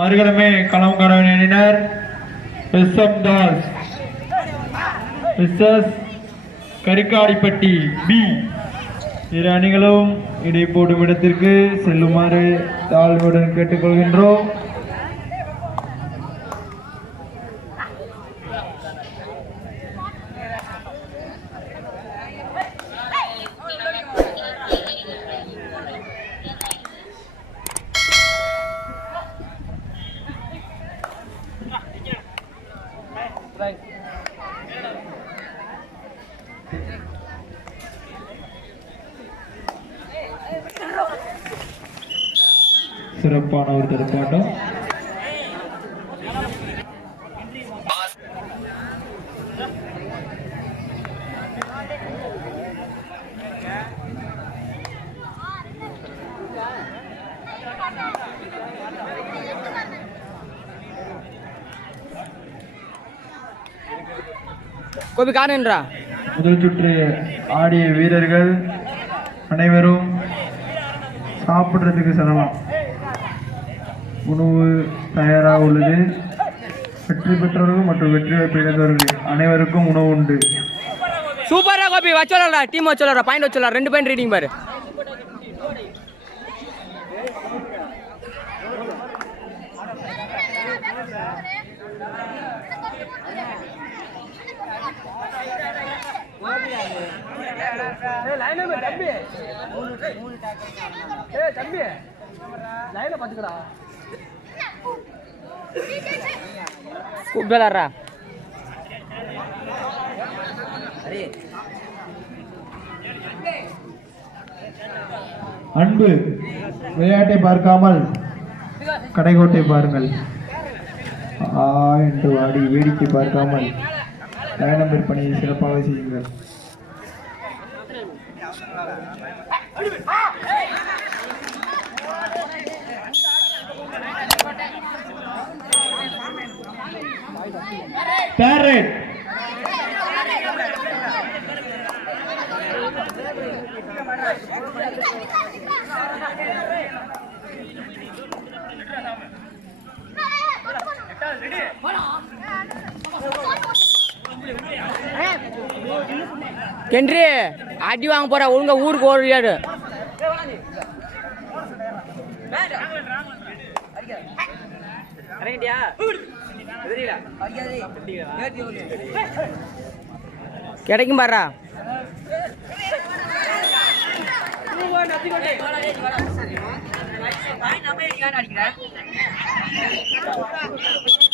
மறுகணமே களம் காண அணியினர் தாஸ். எஸ் கரிக்காடிப்பட்டி பி இரு அணிகளும் இடை போடும் இடத்திற்கு செல்லுமாறு தாழ்வுடன் கேட்டுக்கொள்கின்றோம். கோபி காணுன்றா முதல் சுற்று ஆடிய வீரர்கள் அனைவரும் சாப்பிட்றதுக்கு செல்லலாம். உணவு தயாராக உள்ளது. வெற்றி பெற்றவர்கள் மற்றும் வெற்றி வாய்ப்பு இழந்தவர்கள் அனைவருக்கும் உணவு உண்டு. சூப்பரா கோபி வச்சோலா டீம் வச்சோலா பாயிண்ட் வச்சோலா ரெண்டு பாயிண்ட் ரீடிங் பாரு. கூப்பிடலாரா அன்பு விளையாட்டை பார்க்காமல் கடைகோட்டை பாருங்கள். ஆ என்று வாடி வேடிக்கை பார்க்காமல் பயணம் விற்பனையை சிறப்பாக செய்யுங்கள். Third rate. கென்றி அடி வாங்க போற ஒழுங்கா ஊருக்கு ஓடியாடு கிடைக்கும் பாரா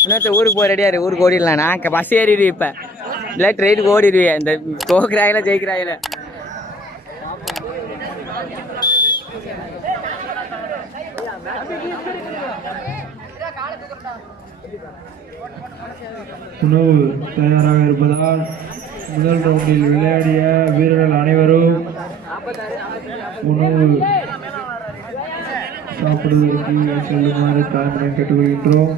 இன்னொருத்த ஊருக்கு போய் ரெடியாரு ஊருக்கு ஓடிடலாம். நான் பஸ் ஏறிடு இப்ப. இல்லை ட்ரெயினுக்கு ஓடிடுவேன் இந்த தோக்குறாயில ஜெயிக்கிறாயில. உணவு தயாராக இருப்பதால் முதல் ரவுண்டில் விளையாடிய வீரர்கள் அனைவரும் உணவு சாப்பிடுவதற்கு செல்லுமாறு தாழ்மையுடன் கேட்டுக்கொள்கின்றோம்.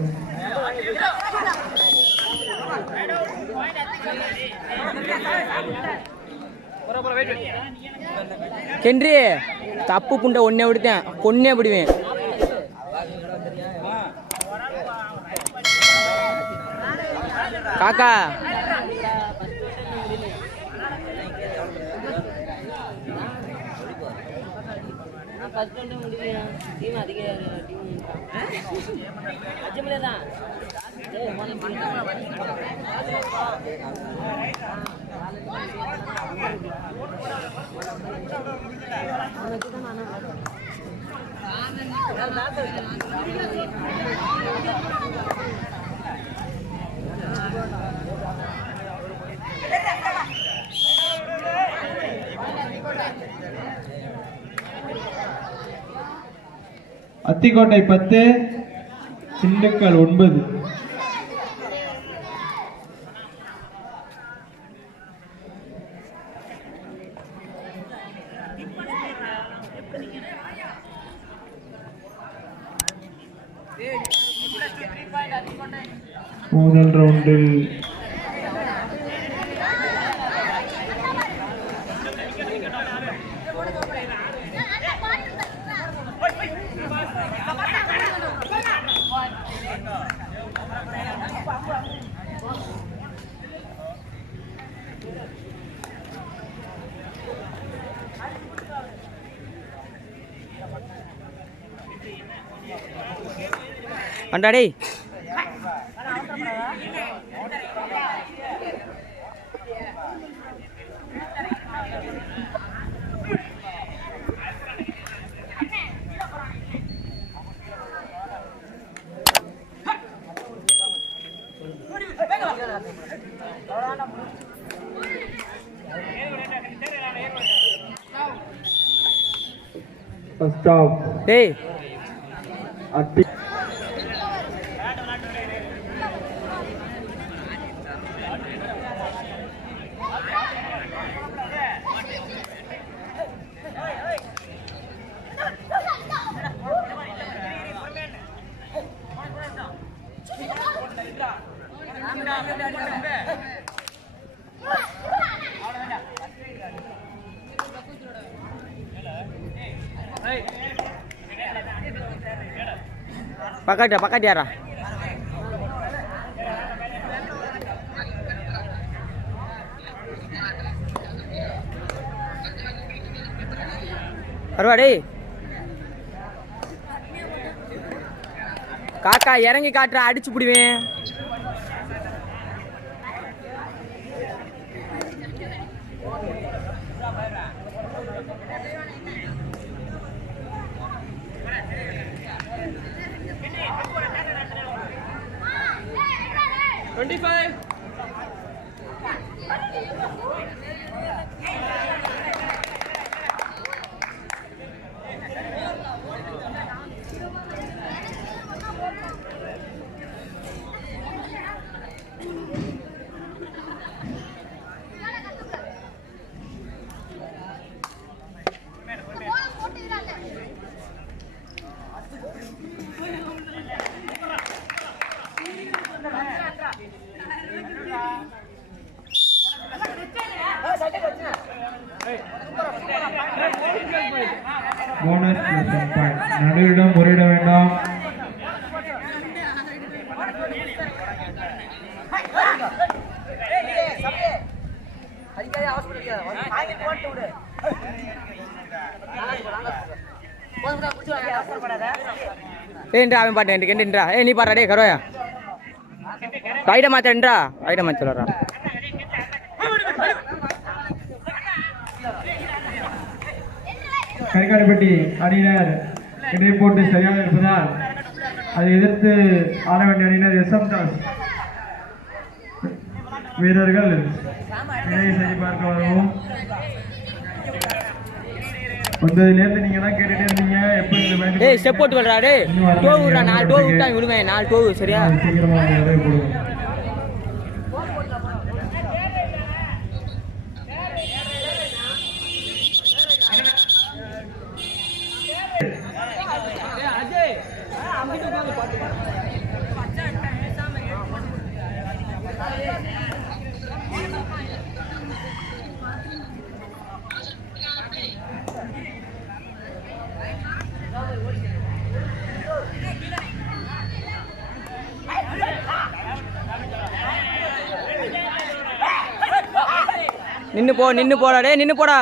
ஹென்றி தப்பு புண்டை ஒன்னே விடுத்தேன். பொண்ணே விடுவேன். காக்கா. அத்திக்கோட்டை பத்து திண்டுக்கல் ஒன்பது. முதல் ரவுண்டில் வண்டா டேய். ஃபர்ஸ்ட் ஆஃப் பக்காட்டியா பக்காட்டியாரா வருவா காக்கா இறங்கி காட்டுற அடிச்சு பிடிவேன். ஏன்றா அவன் பாட்டு எனக்கு என்றா ஏ நீ பாடுறா டே கரோயா. ரைட மாத்தன்றா ரைட மாத்தலடா கரிகாரப்பட்டி கரிகாலப்பட்டி அணியினர் இடை போட்டு சரியாக இருப்பதால் அதை எதிர்த்து ஆட வேண்டிய அணியினர் எஸ் எம் தாஸ் வீரர்கள் இடையை சரி பார்க்க வரவும். வந்ததுலேருந்து நீங்க தான் கேட்டுட்டே இருந்தீங்க. எப்போ இந்த match டேய் ஸ்டெப் போட்டு விடுறா டேய். டோ விடுறா நாலு டோ விட்டா விடுவேன். நாலு டோ சரியா? போடுவோம். நின்னு போ நின்னு போடா டே நின்னு போடா.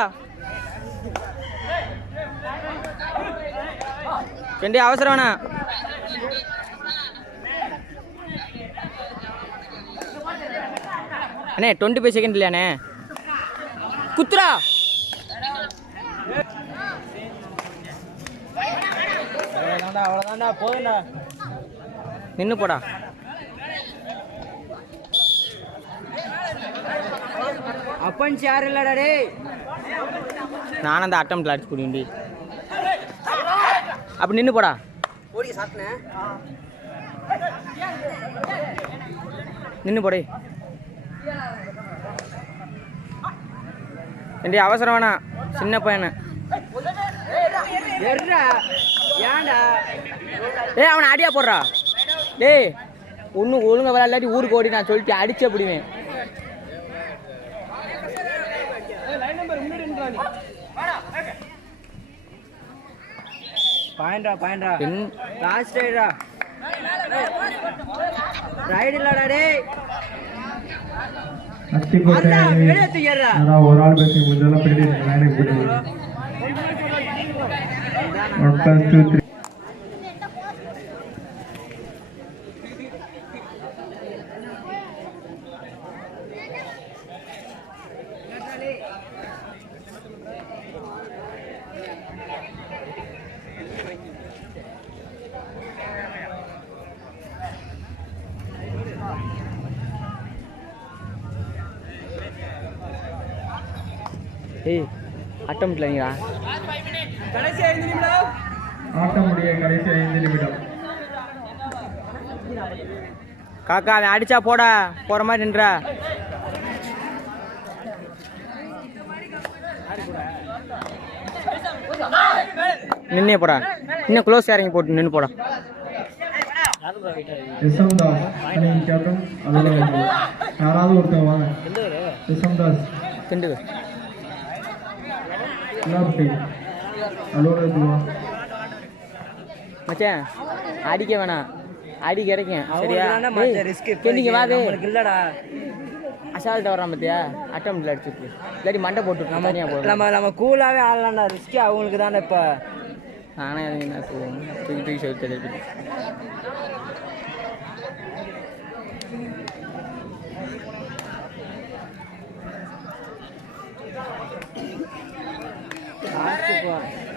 கண்டி அவசரம் வேணா அண்ணே டுவெண்ட்டி ஃபைவ் செகண்ட் இல்லையாண்ணே? குத்துரா நின்று போடா. அப்பன் சேர் இல்லடா டேய். நானும் அந்த அட்டம்ல அடிச்சு குடிண்டி அப்படி நின்னு போடா. ஓடி சாப்பிட்டேன் நின்னு போடே. ஏண்டி அவசரம் வேணாம். சின்ன பையனு. ஏய் அவனை அடியா போடுறா. டேய் ஒன்றும் ஒழுங்கா விளையாடி ஊருக்கு ஓடி நான் சொல்லிட்டு அடிச்சே பிடிவேன். பாயிண்டா பாயிண்டா லாஸ்ட் ரைடா ரைடு இல்லடா டேய். ஒரு ஏய் அட்டம் இல்லைங்களா கடைசி ஐந்து நிமிடம். ஆட்டமுடைய கடைசி ஐந்து நிமிடம். காக்கா அவன் அடிச்சா போட போற மாதிரி நின்றா. நின்னே போடா. இன்னும் க்ளோஸ் இறங்கி போட்டு நின்று போடா. யசம்தாஸ் அணியின் கேப்டன் அலுவலகம் யாராவது ஒருத்தர் வாங்க. யசம்தாஸ் திண்டு எல்லாரும் டீம் அலுவலகத்துக்கு வாங்க மச்சான் அடிக்க வேணாம். அடி கிடைக்கும். சரியா? நீங்க வாது. இல்லடா. அசால்ட் வரான் பார்த்தியா அட்டம் அடிச்சுட்டு இல்லாட்டி மண்டை போட்டு நம்ம நம்ம நம்ம கூலாவே ஆடலாம்டா ரிஸ்க் அவங்களுக்கு தானே இப்போ. நானே எனக்கு என்ன தூக்கி தூக்கி சொல்லி தெரிவிட்டு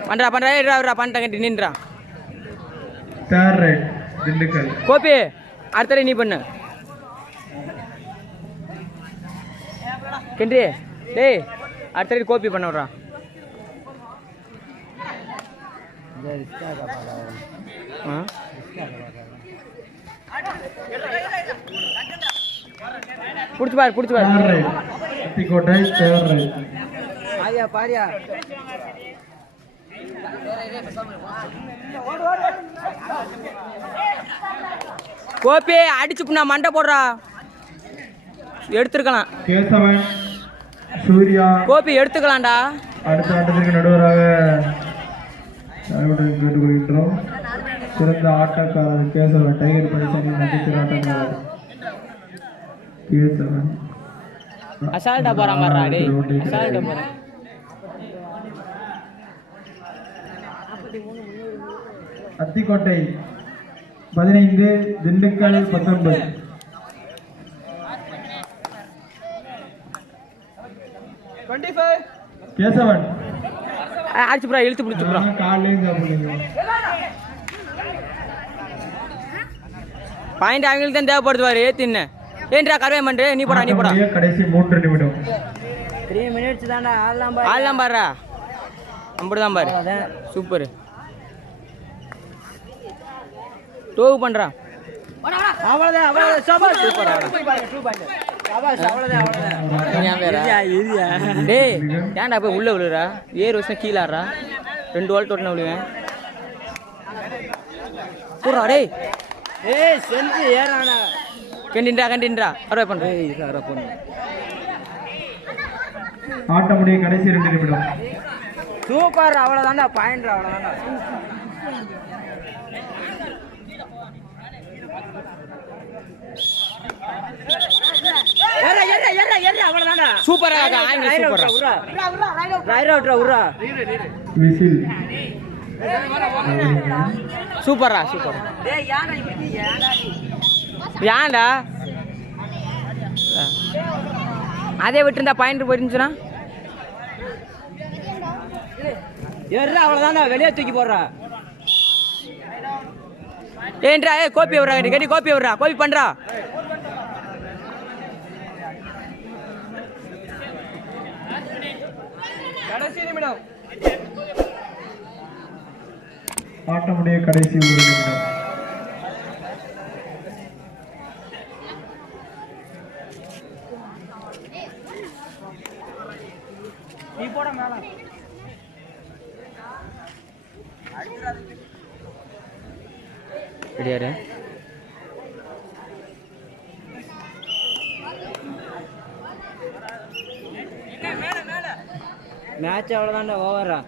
பண்றா பண்றா. பண்ணிட்டேன் கட்டி நின்றா. Third right Dindigul. கோபி அடுத்த நீ பண்ணு. கெண்டி டேய் அடுத்த கோபி பண்ண விட்றா. ஆ? பிடிச்சி பாரு பிடிச்சி பாரு. தேர்ட் ரைட் பாரியா. பாரியா கோபி அடிச்சுப்புண்ணா மண்டை போடுறா. எடுத்துருக்கலாம். சூர்யா. கோபி எடுத்துக்கலாம்டா. அடுத்த ஆட்டத்திற்கு நடுவராக கேட்டுக்கொள்கின்றோம். சிறந்த ஆட்டக்காரர் கேசவன் டைகர் பரிசனின் நடித்திர ஆட்டக்காரர் கேசவன். அசால்ட்டா பாருடா டேய். அசால்ட்டா போறான். அத்திக்கோட்டை பதினைந்து திண்டுக்கல் பத்தொன்பது. கேசவன் அடிச்சு புறா இழுத்து பிடிச்சி சாப்பிடுங்க பாயிண்ட் அவங்களுக்கு தான் தேவைப்படுது பாரு ஏத்தின்னு ஏன்டா கருவே மண்டு? நீ போடா நீ போடா. கடைசி மூன்று நிமிடம். த்ரீ மினிட்ஸ் தான்டா ஆடலாம் பாரு. ஆள்லாம் பாருடா. அப்படிதான் பாரு. சூப்பர் டோவு பண்றா. அவ்வளவுதான் அவ்வளவுதான். சபாஷ் சபாஷ் டேய் ஏன்டா போய் உள்ள விழுறா? ஏறு வருஷம் கீழே ஆடுறா. ரெண்டு வால்ட் ஒட்டின விழுவேன். போடுறா டேய். ஏய் செஞ்சு ஏறானா. கண்டின்றா கண்டின்றா. அறுவை பண்றேன் ஏய் சார பொண்ணு. ஆட்டமுடிய கடைசி ரெண்டு நிமிடம். சூப்பர் அவ்வளவுதான்டா பாயிண்ட் அவ்வளவுதான்டா. சூப்பரா சூப்பரா. சூப்பரா ஏன்டா அதே விட்டுருந்தா பாயிண்ட் போயிருந்துச்சுன்னா? ஏறா அவ்வளவுதான்டா. வெளியே தூக்கி போடுறா. ஏன்றா ஏ கோப்பி விட்றா கட்டி கோப்பி விட்றா கோப்பி பண்றா. ஆட்டமுடிய கடைசி ஒரு நிமிடம். ரெடியாரு மேட்ச் அவ்வளோதான்டா ஓவரா